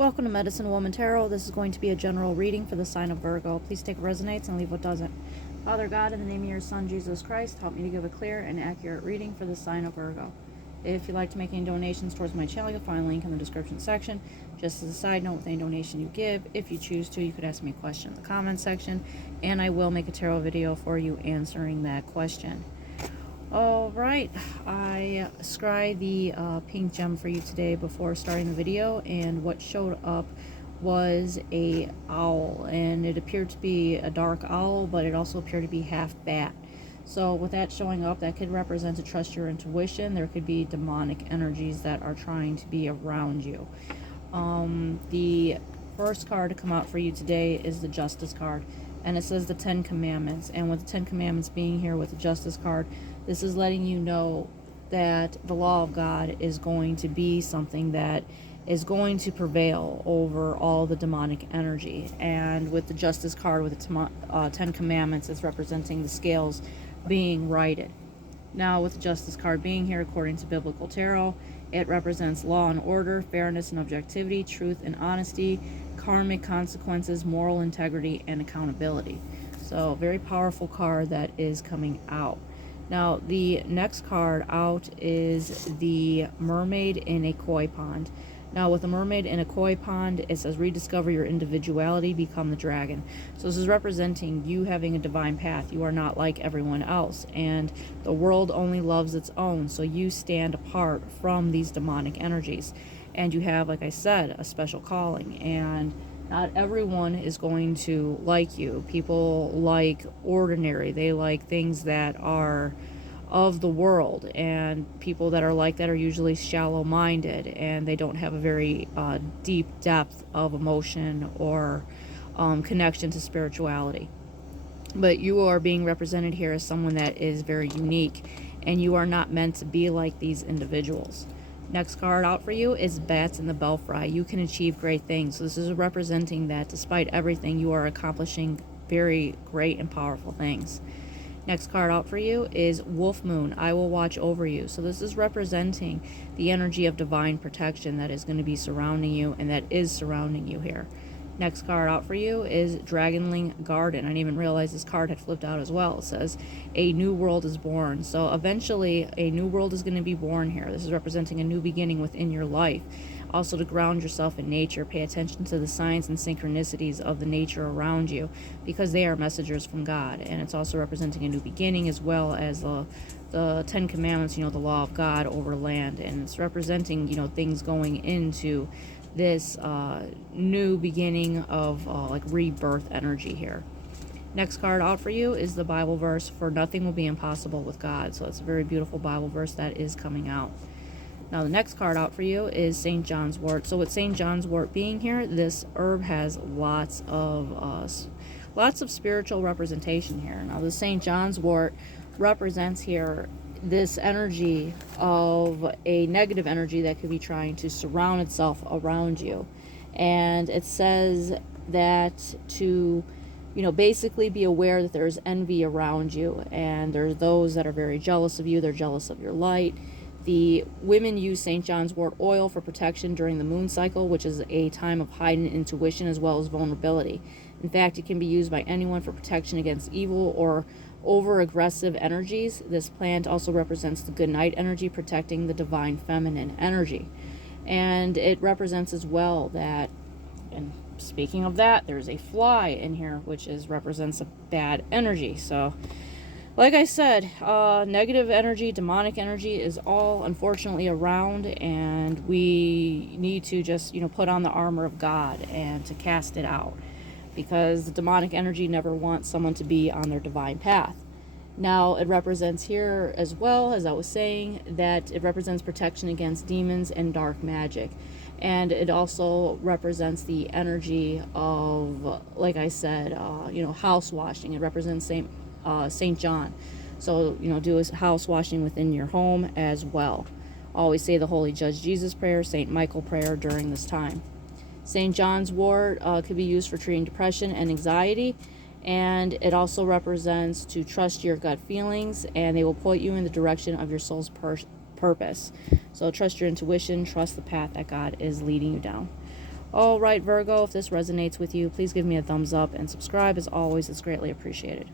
Welcome to Medicine Woman Tarot. This is going to be a general reading for the sign of Virgo. Please take what resonates and leave what doesn't. Father God, in the name of your Son, Jesus Christ, help me to give a clear and accurate reading for the sign of Virgo. If you'd like to make any donations towards my channel, you'll find a link in the description section. Just as a side note, with any donation you give, if you choose to, you could ask me a question in the comment section, and I will make a tarot video for you answering that question. All right, I scryed the pink gem for you today before starting the video, and what showed up was a owl, and it appeared to be a dark owl, but it also appeared to be half bat. So with that showing up, that could represent to trust your intuition. There could be demonic energies that are trying to be around you. The first card to come out for you today is the Justice card, and it says the 10 Commandments. And with the 10 Commandments being here with the Justice card, this is letting you know that the law of God is going to be something that is going to prevail over all the demonic energy. And with the Justice card, with the 10 Commandments, it's representing the scales being righted. Now, with the Justice card being here, according to Biblical Tarot, it represents law and order, fairness and objectivity, truth and honesty, karmic consequences, moral integrity, and accountability. So, very powerful card that is coming out. Now, the next card out is the Mermaid in a Koi Pond. Now, with the Mermaid in a Koi Pond, it says rediscover your individuality, become the dragon. So this is representing you having a divine path. You are not like everyone else, and the world only loves its own. So you stand apart from these demonic energies, and you have, like I said, a special calling. And not everyone is going to like you. People like ordinary. They like things that are of the world, and people that are like that are usually shallow-minded, and they don't have a very deep depth of emotion or connection to spirituality. But you are being represented here as someone that is very unique, and you are not meant to be like these individuals. Next card out for you is Bats in the Belfry. You can achieve great things. So this is representing that despite everything, you are accomplishing very great and powerful things. Next card out for you is Wolf Moon. I will watch over you. So this is representing the energy of divine protection that is going to be surrounding you, and that is surrounding you here. Next card out for you is Dragonling Garden. I didn't even realize this card had flipped out as well. It says a new world is born. So eventually a new world is going to be born here. This is representing a new beginning within your life. Also, to ground yourself in nature, pay attention to the signs and synchronicities of the nature around you, because they are messengers from God. And it's also representing a new beginning, as well as the 10 Commandments, the law of God over land. And it's representing, things going into this new beginning of like rebirth energy here. Next card out for you is the Bible verse, for nothing will be impossible with God. So it's a very beautiful Bible verse that is coming out. Now, the next card out for you is St. John's wort. So with St. John's wort being here, this herb has lots of spiritual representation here. Now, the St. John's wort represents here this energy of a negative energy that could be trying to surround itself around you. And it says that to, basically be aware that there's envy around you, and there's those that are very jealous of you. They're jealous of your light. The women use St. John's wort oil for protection during the moon cycle, which is a time of heightened intuition as well as vulnerability. In fact, it can be used by anyone for protection against evil or over-aggressive energies. This plant also represents the good night energy, protecting the divine feminine energy. And it represents as well that, and speaking of that, there's a fly in here, which represents a bad energy. So, like I said, negative energy, demonic energy is all unfortunately around, and we need to just, put on the armor of God and to cast it out, because the demonic energy never wants someone to be on their divine path. Now, it represents here as well, as I was saying, that it represents protection against demons and dark magic. And it also represents the energy of, like I said, house washing. It represents St. John. So, do a house washing within your home as well. Always say the Holy Judge Jesus prayer, St. Michael prayer during this time. St. John's wort could be used for treating depression and anxiety. And it also represents to trust your gut feelings, and they will point you in the direction of your soul's purpose. So trust your intuition, trust the path that God is leading you down. All right, Virgo, if this resonates with you, please give me a thumbs up and subscribe. As always, it's greatly appreciated.